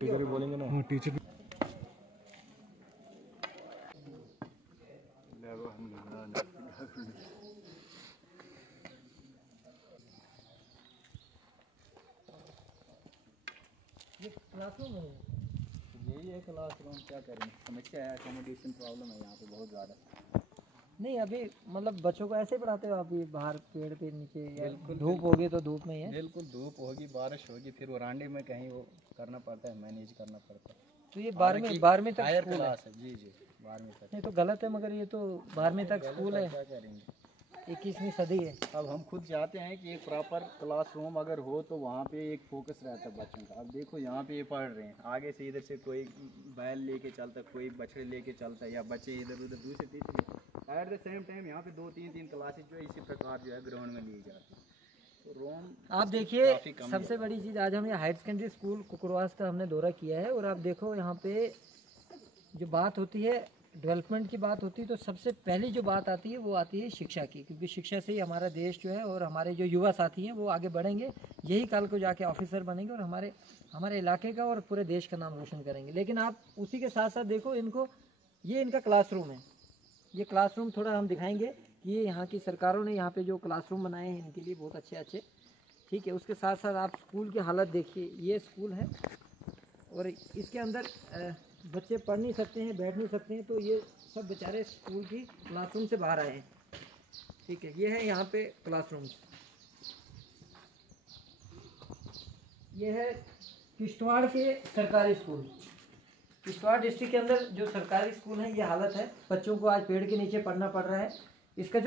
Teacher भी बोलेंगे ना। हाँ टीचर भी। ये क्लासरूम है, यही है क्लासरूम, क्या करें, समस्या है, एकोमोडेशन प्रॉब्लम है यहाँ पे बहुत ज़्यादा। नहीं अभी मतलब बच्चों को ऐसे पढ़ाते हो आप, ये बाहर पेड़ के नीचे या बिल्कुल, धूप होगी तो धूप में ही है? बिल्कुल धूप होगी, बारिश होगी, फिर वरांडे में कहीं वो करना पड़ता है, मैनेज करना पड़ता है। तो ये 12वीं तक हायर स्कूल है? क्लास है जी जी, 12वीं तक। ये तो गलत है, मगर ये तो 12वीं तक स्कूल है, क्या करेंगे, 21वीं सदी है। अब हम खुद चाहते हैं कि एक प्रॉपर क्लासरूम अगर हो तो वहाँ पे एक फोकस रहता है बच्चों का। अब देखो यहाँ पे ये पढ़ रहे हैं, आगे से इधर से कोई बैल लेके चलता है, कोई बछड़े लेके चलता है, या बच्चे इधर उधर दूसरे तीसरे। एट द सेम टाइम यहाँ पे 2-3 क्लासेज जो है इसी प्रकार जो है ग्राउंड में ली जाती है। तो रोम आप देखिए, सबसे बड़ी चीज़, आज हम ये हायर सेकेंडरी स्कूल कुकरवास का हमने दौरा किया है, और आप देखो यहाँ पे जो बात होती है, डेवलपमेंट की बात होती है, तो सबसे पहली जो बात आती है वो आती है शिक्षा की, क्योंकि शिक्षा से ही हमारा देश जो है और हमारे जो युवा साथी हैं वो आगे बढ़ेंगे, यही कल को जाके ऑफिसर बनेंगे और हमारे इलाके का और पूरे देश का नाम रोशन करेंगे। लेकिन आप उसी के साथ साथ देखो इनको, ये इनका क्लासरूम है, ये क्लासरूम थोड़ा हम दिखाएंगे कि ये यहाँ की सरकारों ने यहाँ पे जो क्लासरूम बनाए हैं इनके लिए बहुत अच्छे, ठीक है। उसके साथ साथ आप स्कूल की हालत देखिए, ये स्कूल है और इसके अंदर बच्चे पढ़ नहीं सकते हैं, बैठ नहीं सकते हैं, तो ये सब बेचारे स्कूल की क्लासरूम से बाहर आए हैं, ठीक है। ये है यहाँ पे क्लासरूम, ये है किश्तवाड़ के सरकारी स्कूल। किश्तवाड़ डिस्ट्रिक्ट के अंदर जो सरकारी स्कूल है, ये हालत है, बच्चों को आज पेड़ के नीचे पढ़ना पड़ रहा है। इसका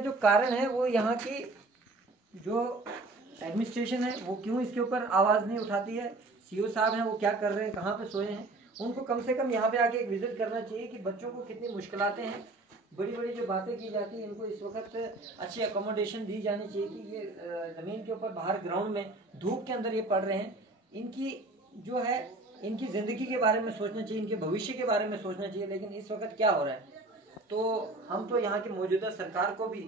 जो कारण है वो यहाँ की जो एडमिनिस्ट्रेशन है वो क्यों इसके ऊपर आवाज़ नहीं उठाती है। सीओ साहब हैं, वो क्या कर रहे हैं, कहाँ पे सोए हैं, उनको कम से कम यहाँ पे आके एक विजिट करना चाहिए कि बच्चों को कितनी मुश्किलातें हैं। बड़ी बड़ी जो बातें की जाती हैं, इनको इस वक्त अच्छी अकोमोडेशन दी जानी चाहिए कि ये ज़मीन के ऊपर बाहर ग्राउंड में धूप के अंदर ये पढ़ रहे हैं। इनकी जो है, इनकी ज़िंदगी के बारे में सोचना चाहिए, इनके भविष्य के बारे में सोचना चाहिए। लेकिन इस वक्त क्या हो रहा है, तो हम तो यहाँ की मौजूदा सरकार को भी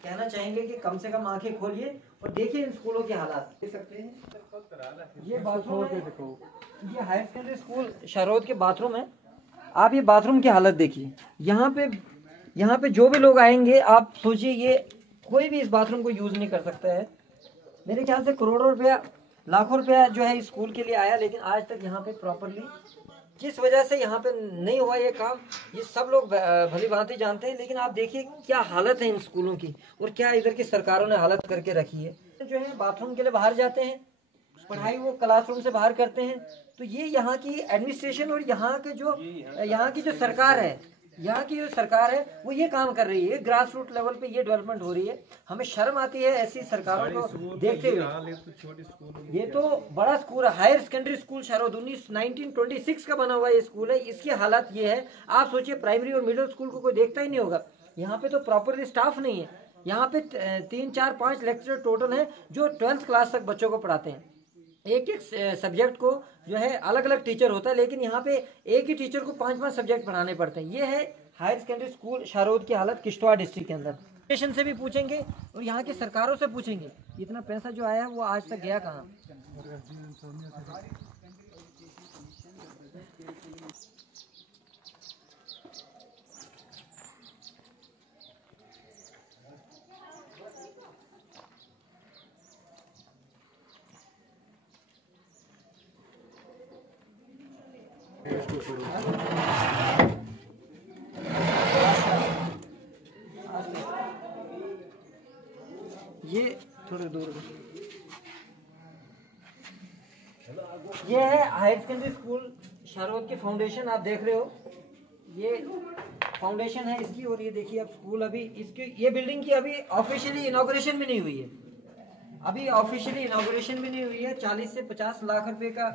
कहना चाहेंगे कि कम से कम आंखें खोलिए और देखिए इन स्कूलों के हालात। देख सकते हैं ये बाथरूम है, ये हायर सेकेंडरी स्कूल शहरोद के बाथरूम है। आप ये बाथरूम की हालत देखिए, यहाँ पे जो भी लोग आएंगे, आप सोचिए, ये कोई भी इस बाथरूम को यूज नहीं कर सकता है। मेरे ख्याल से करोड़ों रुपया, लाखों रुपया जो है इस स्कूल के लिए आया, लेकिन आज तक यहाँ पे प्रॉपरली किस वजह से यहाँ पे नहीं हुआ ये काम, ये सब लोग भली भांति जानते हैं। लेकिन आप देखिए क्या हालत है इन स्कूलों की, और क्या इधर की सरकारों ने हालत करके रखी है। जो है बाथरूम के लिए बाहर जाते हैं, पढ़ाई वो क्लासरूम से बाहर करते हैं। तो ये यहाँ की एडमिनिस्ट्रेशन और यहाँ की जो सरकार है वो ये काम कर रही है। ग्रास रूट लेवल पे ये डेवलपमेंट हो रही है। हमें शर्म आती है ऐसी सरकारों को देखते हुए। ये तो बड़ा स्कूल है, हायर सेकेंडरी स्कूल शहरोद 1926 का बना हुआ ये स्कूल है। इसकी हालत ये है, आप सोचिए प्राइमरी और मिडिल स्कूल को कोई देखता ही नहीं होगा। यहाँ पे तो प्रॉपरली स्टाफ नहीं है। यहाँ पे 3, 4, 5 लेक्चरर टोटल हैं जो 12th क्लास तक बच्चों को पढ़ाते हैं। एक सब्जेक्ट को जो है अलग अलग टीचर होता है, लेकिन यहाँ पे एक ही टीचर को 5-5 सब्जेक्ट पढ़ाने पड़ते हैं। ये है हायर सेकेंडरी स्कूल शहरोद की हालत किश्तवाड़ डिस्ट्रिक्ट के अंदर। स्टेशन से भी पूछेंगे और यहाँ की सरकारों से पूछेंगे, इतना पैसा जो आया वो आज तक गया कहाँ। ये थोड़े दूर, ये है हायर सेकेंडरी स्कूल शहरोद की फाउंडेशन। आप देख रहे हो, ये फाउंडेशन है इसकी, और ये देखिए अब स्कूल अभी इसकी, ये बिल्डिंग की अभी ऑफिशियली इनॉग्रेशन भी नहीं हुई है। अभी ऑफिशियली इनॉग्रेशन भी नहीं हुई है। 40 से 50 लाख रुपए का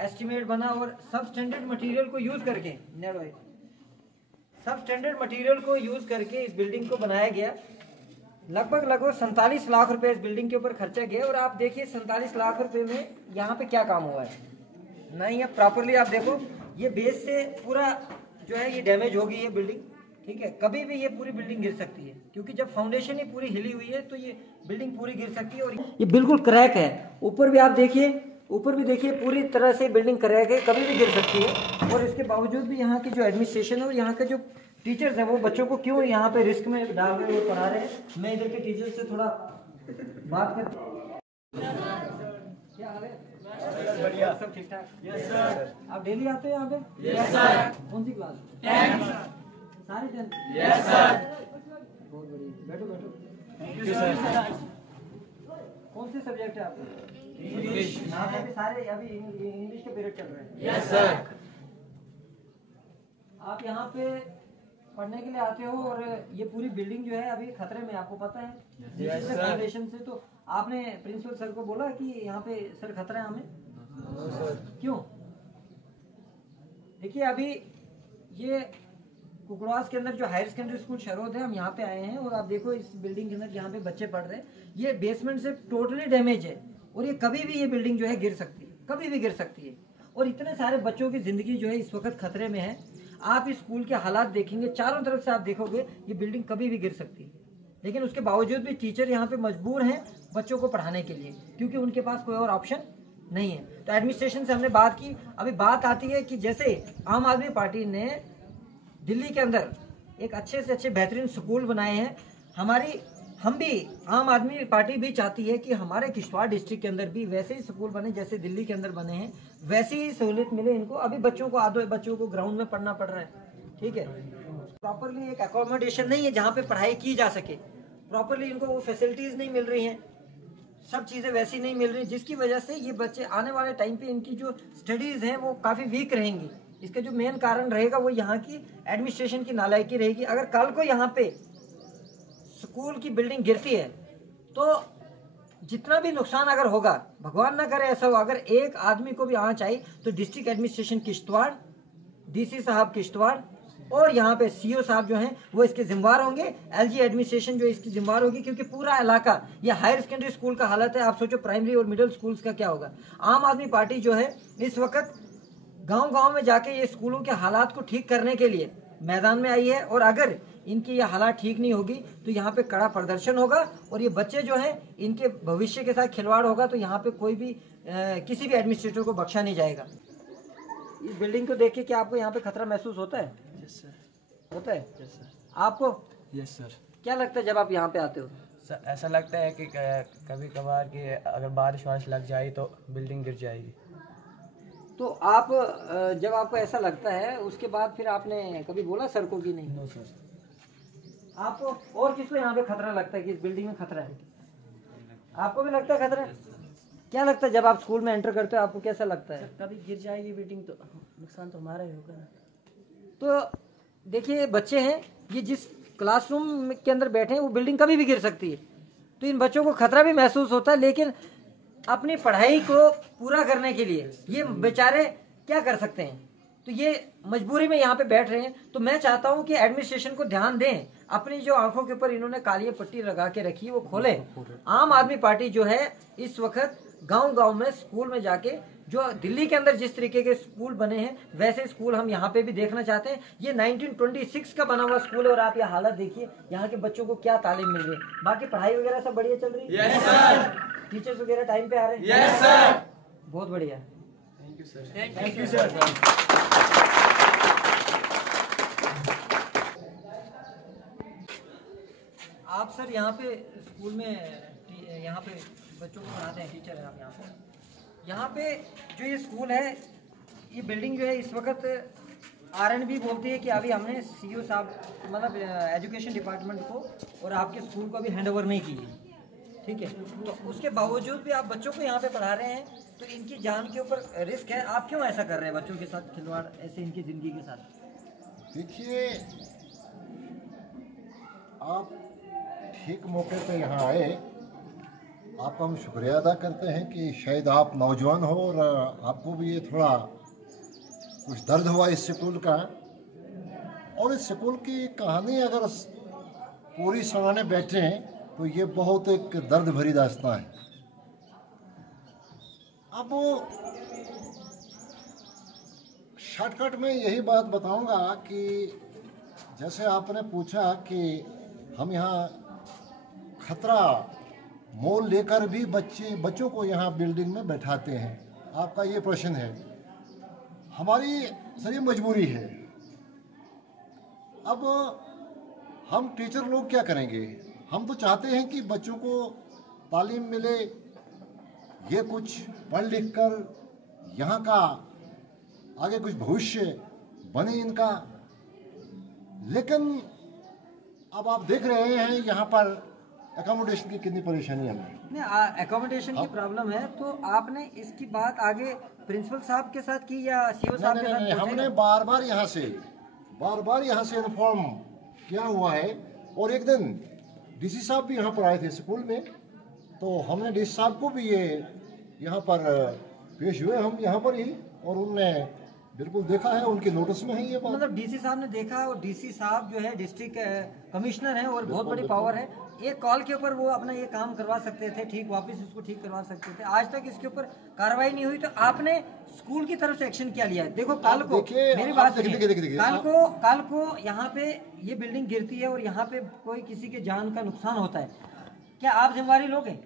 एस्टिमेट बना, और सब स्टैंडर्ड मटेरियल को यूज करके इस बिल्डिंग को बनाया गया। लगभग 47 लाख रुपए इस बिल्डिंग के ऊपर खर्चा गया। और आप देखिए 47 लाख रुपए में यहाँ पे क्या काम हुआ है। नहीं है प्रॉपरली, आप देखो ये बेस से पूरा जो है ये डैमेज हो गई है बिल्डिंग, ठीक है। कभी भी ये पूरी बिल्डिंग गिर सकती है, क्योंकि जब फाउंडेशन ही पूरी हिली हुई है तो ये बिल्डिंग पूरी गिर सकती है। और ये बिल्कुल क्रैक है। ऊपर भी आप देखिए ऊपर भी देखिए पूरी तरह से बिल्डिंग कराई गई, कभी भी गिर सकती है। और इसके बावजूद भी यहाँ की जो एडमिनिस्ट्रेशन है और यहाँ के जो टीचर्स हैं वो बच्चों को क्यों यहाँ पे रिस्क में डाल रहे हैं, पढ़ा रहे हैं। मैं इधर के टीचर से थोड़ा बात कर। क्या हाल है? बढ़िया, सब ठीक ठाक? Yes sir. आप डेली आते हैं यहाँ पे? Yes sir. कौन सी क्लास? 10th। सारी 10th? Yes sir. बहुत बढ़िया, बैठो बैठो। Thank you sir. कौन से सब्जेक्ट है आपके? इंग्लिश। यहाँ पे भी सारे अभी इंग्लिश के पीरियड चल रहे हैं? Yes sir. आप यहाँ पे पढ़ने के लिए आते हो और ये पूरी बिल्डिंग जो है अभी खतरे में, आपको पता है? Yes sir. फाउंडेशन से तो आपने प्रिंसिपल सर को बोला कि यहाँ पे सर खतरा है हमें? No sir. क्यों? देखिए अभी ये कुकड़वास के अंदर जो हायर सेकेंडरी स्कूल शहरोद है, हम यहाँ पे आए हैं और आप देखो इस बिल्डिंग के अंदर जहाँ पे बच्चे पढ़ रहे हैं, ये बेसमेंट से टोटली डैमेज है और ये कभी भी ये बिल्डिंग जो है गिर सकती है, कभी भी गिर सकती है। और इतने सारे बच्चों की जिंदगी जो है इस वक्त खतरे में है। आप इस स्कूल के हालात देखेंगे, चारों तरफ से आप देखोगे ये बिल्डिंग कभी भी गिर सकती है, लेकिन उसके बावजूद भी टीचर यहाँ पे मजबूर हैं बच्चों को पढ़ाने के लिए, क्योंकि उनके पास कोई और ऑप्शन नहीं है। तो एडमिनिस्ट्रेशन से हमने बात की। अभी बात आती है कि जैसे आम आदमी पार्टी ने दिल्ली के अंदर एक अच्छे से अच्छे बेहतरीन स्कूल बनाए हैं, हम भी आम आदमी पार्टी भी चाहती है कि हमारे किश्तवाड़ डिस्ट्रिक्ट के अंदर भी वैसे ही स्कूल बने जैसे दिल्ली के अंदर बने हैं, वैसी ही सहूलियत मिले इनको। अभी बच्चों को आधे बच्चों को ग्राउंड में पढ़ना पड़ रहा है, ठीक है। प्रॉपरली एक अकोमोडेशन नहीं है जहाँ पे पढ़ाई की जा सके, प्रॉपरली इनको वो फैसिलिटीज नहीं मिल रही हैं, सब चीज़ें वैसी नहीं मिल रही, जिसकी वजह से ये बच्चे आने वाले टाइम पे इनकी जो स्टडीज़ हैं वो काफ़ी वीक रहेंगी। इसका जो मेन कारण रहेगा वो यहाँ की एडमिनिस्ट्रेशन की नालायकी रहेगी। अगर कल को यहाँ पे स्कूल की बिल्डिंग गिरती है तो जितना भी नुकसान अगर होगा, भगवान ना करे ऐसा हो, अगर एक आदमी को भी आना चाहिए तो डिस्ट्रिक्ट एडमिनिस्ट्रेशन किश्तवाड़, डीसी साहब किश्तवाड़ और यहाँ पे सीओ साहब जो हैं वो इसके जिम्मेवार होंगे। एलजी एडमिनिस्ट्रेशन जो इसकी जिम्मेवार होगी, क्योंकि पूरा इलाका ये हायर सेकेंडरी स्कूल का हालत है। आप सोचो प्राइमरी और मिडिल स्कूल्स का क्या होगा। आम आदमी पार्टी जो है इस वक्त गांव-गांव में जाके ये स्कूलों के हालात को ठीक करने के लिए मैदान में आई है, और अगर इनकी ये हालात ठीक नहीं होगी तो यहाँ पे कड़ा प्रदर्शन होगा और ये बच्चे जो हैं इनके भविष्य के साथ खिलवाड़ होगा। तो यहाँ पे कोई भी किसी भी एडमिनिस्ट्रेटर को बख्शा नहीं जाएगा। इस बिल्डिंग को देख के क्या आपको यहाँ पे खतरा महसूस होता है? Yes sir. होता है? Yes sir. आपको? Yes sir. क्या लगता है जब आप यहाँ पे आते हो? सर ऐसा लगता है कि कभी कभार कि अगर बारिश वारिश लग जाए तो बिल्डिंग गिर जाएगी। तो आप जब आपको ऐसा लगता है उसके बाद फिर आपने कभी बोला सर को कि नहीं? No sir. आपको और किसको यहाँ पे खतरा लगता है कि इस बिल्डिंग में खतरा है? आपको भी लगता है खतरा है? क्या लगता है जब आप स्कूल में एंटर करते हो आपको कैसा लगता है? कभी गिर जाएगी बिल्डिंग तो नुकसान तो हमारा ही होगा ना। तो देखिए बच्चे हैं, ये जिस क्लासरूम के अंदर बैठे हैं वो बिल्डिंग कभी भी गिर सकती है। तो इन बच्चों को खतरा भी महसूस होता है, लेकिन अपनी पढ़ाई को पूरा करने के लिए ये बेचारे क्या कर सकते हैं, तो ये मजबूरी में यहाँ पे बैठ रहे हैं। तो मैं चाहता हूँ कि एडमिनिस्ट्रेशन को ध्यान दें, अपनी जो आंखों के ऊपर इन्होंने काली पट्टी लगा के रखी है वो खोले। आम आदमी पार्टी जो है इस वक्त गांव-गांव में स्कूल में जाके जो दिल्ली के अंदर जिस तरीके के स्कूल बने हैं वैसे स्कूल हम यहाँ पे भी देखना चाहते हैं। ये 1926 का बना हुआ स्कूल है और आप ये हालत देखिए यहाँ के बच्चों को क्या तालीम मिल रही है। बाकी पढ़ाई वगैरह सब बढ़िया चल रही है? Yes sir. टीचर्स वगैरह टाइम पे आ रहे हैं? Yes sir. बहुत बढ़िया। Thank you sir. Thank you sir. आप सर यहाँ पे स्कूल में यहाँ पे बच्चों को पढ़ाते हैं, टीचर हैं आप यहाँ पे जो ये स्कूल है, ये बिल्डिंग जो है इस वक्त आरएनबी बोलती है कि अभी हमने सीईओ साहब मतलब एजुकेशन डिपार्टमेंट को और आपके स्कूल को अभी हैंड ओवर नहीं की है, ठीक है। तो उसके बावजूद भी आप बच्चों को यहाँ पे पढ़ा रहे हैं, तो इनकी जान के ऊपर रिस्क है। आप क्यों ऐसा कर रहे हैं बच्चों के साथ खिलवाड़, ऐसे इनकी ज़िंदगी के साथ? देखिए, आप ठीक मौके पे यहाँ आए, आपका हम शुक्रिया अदा करते हैं कि शायद आप नौजवान हो और आपको भी ये थोड़ा कुछ दर्द हुआ इस स्कूल का। और इस स्कूल की कहानी अगर पूरी सुनाने बैठे हैं तो ये बहुत एक दर्द भरी दास्तां है। अब शॉर्टकट में यही बात बताऊंगा कि जैसे आपने पूछा कि हम यहाँ खतरा मोल लेकर भी बच्चों को यहाँ बिल्डिंग में बैठाते हैं, आपका ये प्रश्न है, हमारी सर ये मजबूरी है। अब हम टीचर लोग क्या करेंगे? हम तो चाहते हैं कि बच्चों को तालीम मिले, ये कुछ पढ़ लिख कर यहाँ का आगे कुछ भविष्य बने इनका। लेकिन अब आप देख रहे हैं यहाँ पर एकोमोडेशन की कितनी परेशानी है। नहीं, एकोमोडेशन की प्रॉब्लम है तो आपने इसकी बात आगे प्रिंसिपल साहब के साथ की या सीओ साहब के साथ? हमने बार बार यहाँ से इन्फॉर्म किया हुआ है। और एक दिन डीसी साहब भी यहाँ पर आए थे स्कूल में, तो हमने डीसी साहब को भी ये यहाँ पर पेश हुए हम यहाँ पर ही, और उनने बिल्कुल देखा है, उनके नोटिस में है ये बात। मतलब डीसी साहब ने देखा, और डीसी साहब जो है डिस्ट्रिक्ट कमिश्नर हैं और बहुत बड़ी पावर है। एक कॉल के ऊपर वो अपना ये काम करवा सकते थे, ठीक वापस इसको ठीक करवा सकते थे। आज तक इसके ऊपर कार्रवाई नहीं हुई, तो आपने स्कूल की तरफ से एक्शन क्या लिया है? देखो कल को मेरी बात सुनिए, कल को यहाँ पे ये बिल्डिंग गिरती है और यहाँ पे कोई किसी के जान का नुकसान होता है, क्या आप जिम्मेवारी लोगे?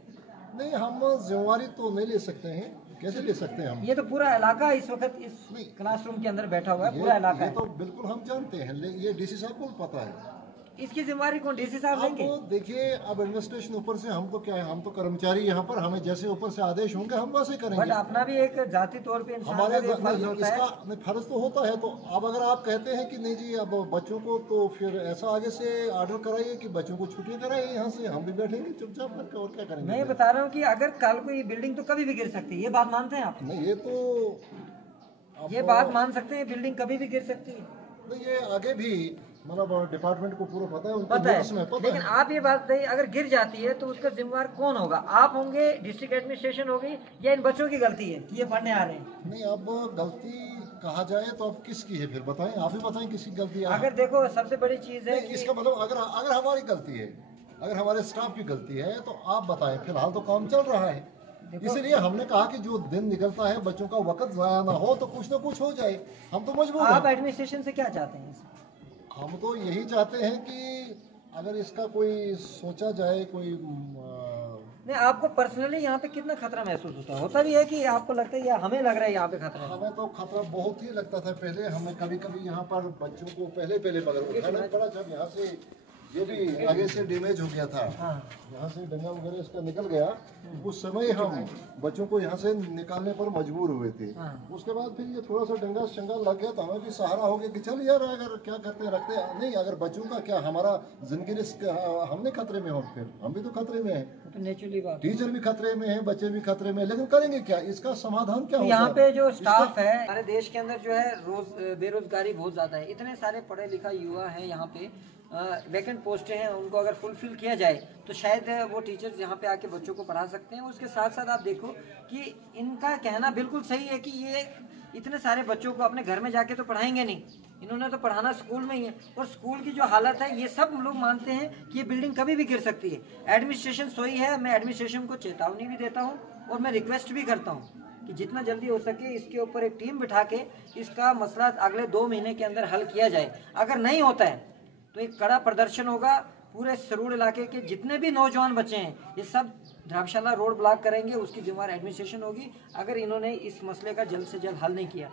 नहीं, हम जिम्मेवारी तो नहीं ले सकते हैं। कैसे ले सकते हैं हम? ये तो पूरा इलाका इस वक्त इस क्लासरूम के अंदर बैठा हुआ है, पूरा इलाका ये तो बिल्कुल हम जानते हैं, ये डीसी साहब को पता है। इसकी जिम्मेवारी कौन, डीसी साहब लेंगे? अब देखिए, अब एडमिनिस्ट्रेशन ऊपर से, हम तो क्या है, हम तो कर्मचारी यहाँ पर, हमें जैसे ऊपर से आदेश होंगे हम वैसे करेंगे। बट अपना भी एक जाति तौर पे हमारे फर्ज होता है। इसका फर्ज तो होता है। तो अब अगर आप कहते हैं कि नहीं जी अब बच्चों को, तो फिर ऐसा आगे से ऑर्डर कराइए कि बच्चों को छुट्टियां कराइए यहाँ से, हम भी बैठेंगे चुपचाप करके, और क्या करेंगे। मैं बता रहा हूँ कि अगर कल को ये बिल्डिंग तो कभी भी गिर सकती है, ये बात मानते हैं आप? नहीं, ये तो ये बात मान सकते हैं, बिल्डिंग कभी भी गिर सकती है। तो ये आगे भी मतलब डिपार्टमेंट को पूरा पता है, उनको पता नोटिस में है, पता लेकिन है। आप ये बात बताइए, अगर गिर जाती है तो उसका जिम्मेवार कौन होगा? आप होंगे, डिस्ट्रिक्ट एडमिनिस्ट्रेशन होगी, या इन बच्चों की गलती है कि ये पढ़ने आ रहे हैं? नहीं, अब गलती कहा जाए तो अब किसकी है, फिर बताएं, आप ही बताएं किसकी गलती है। अगर देखो सबसे बड़ी चीज है कि इसका मतलब अगर हमारी गलती है, अगर हमारे स्टाफ की गलती है, तो आप बताएं। फिलहाल तो काम चल रहा है, इसलिए हमने कहा कि जो दिन निकलता है बच्चों का वक्त जाया ना हो, तो कुछ ना कुछ हो जाए। हम तो मजबूर हैं। आप एडमिनिस्ट्रेशन से क्या चाहते हैं? हम तो यही चाहते हैं कि अगर इसका कोई सोचा जाए, कोई नहीं, आपको पर्सनली यहाँ पे कितना खतरा महसूस होता है? होता भी है कि आपको लगता है या हमें लग रहा है यहाँ पे खतरा है? हमें तो खतरा बहुत ही लगता था पहले। हमें कभी कभी यहाँ पर बच्चों को पहले मगर उठाना पड़ा, जब यहाँ से ये भी आगे से डैमेज हो गया था, यहाँ से डंगा वगैरह इसका निकल गया, उस समय हम बच्चों को यहाँ से निकालने पर मजबूर हुए थे। उसके बाद फिर ये थोड़ा सा डंगा शंगा लग गया, तो हमें भी सहारा हो गया कि चल यार, अगर क्या करते रखते नहीं, अगर बच्चों का क्या, हमारा जिंदगी रिस्क, हमने खतरे में हो, फिर हम भी तो खतरे में है, तो नेचुरली बात, टीचर भी खतरे में है, बच्चे भी खतरे में, लेकिन करेंगे क्या? इसका समाधान क्या? यहाँ पे जो स्टाफ है हमारे देश के अंदर जो है, बेरोजगारी बहुत ज्यादा है। इतने सारे पढ़े लिखा युवा है यहाँ पे, वैकेंट पोस्टें हैं, उनको अगर फुलफिल किया जाए तो शायद वो टीचर्स यहाँ पे आके बच्चों को पढ़ा सकते हैं। उसके साथ साथ आप देखो कि इनका कहना बिल्कुल सही है कि ये इतने सारे बच्चों को अपने घर में जाके तो पढ़ाएंगे नहीं, इन्होंने तो पढ़ाना स्कूल में ही है। और स्कूल की जो हालत है, ये सब लोग मानते हैं कि ये बिल्डिंग कभी भी गिर सकती है। एडमिनिस्ट्रेशन सोई है, मैं एडमिनिस्ट्रेशन को चेतावनी भी देता हूँ और मैं रिक्वेस्ट भी करता हूँ कि जितना जल्दी हो सके इसके ऊपर एक टीम बिठा के इसका मसला अगले 2 महीने के अंदर हल किया जाए। अगर नहीं होता है तो एक कड़ा प्रदर्शन होगा। पूरे सरूड़ इलाके के जितने भी नौजवान बच्चे हैं, ये सब ड्राबशाला रोड ब्लॉक करेंगे, उसकी जिम्मेदार एडमिनिस्ट्रेशन होगी अगर इन्होंने इस मसले का जल्द से जल्द हल नहीं किया।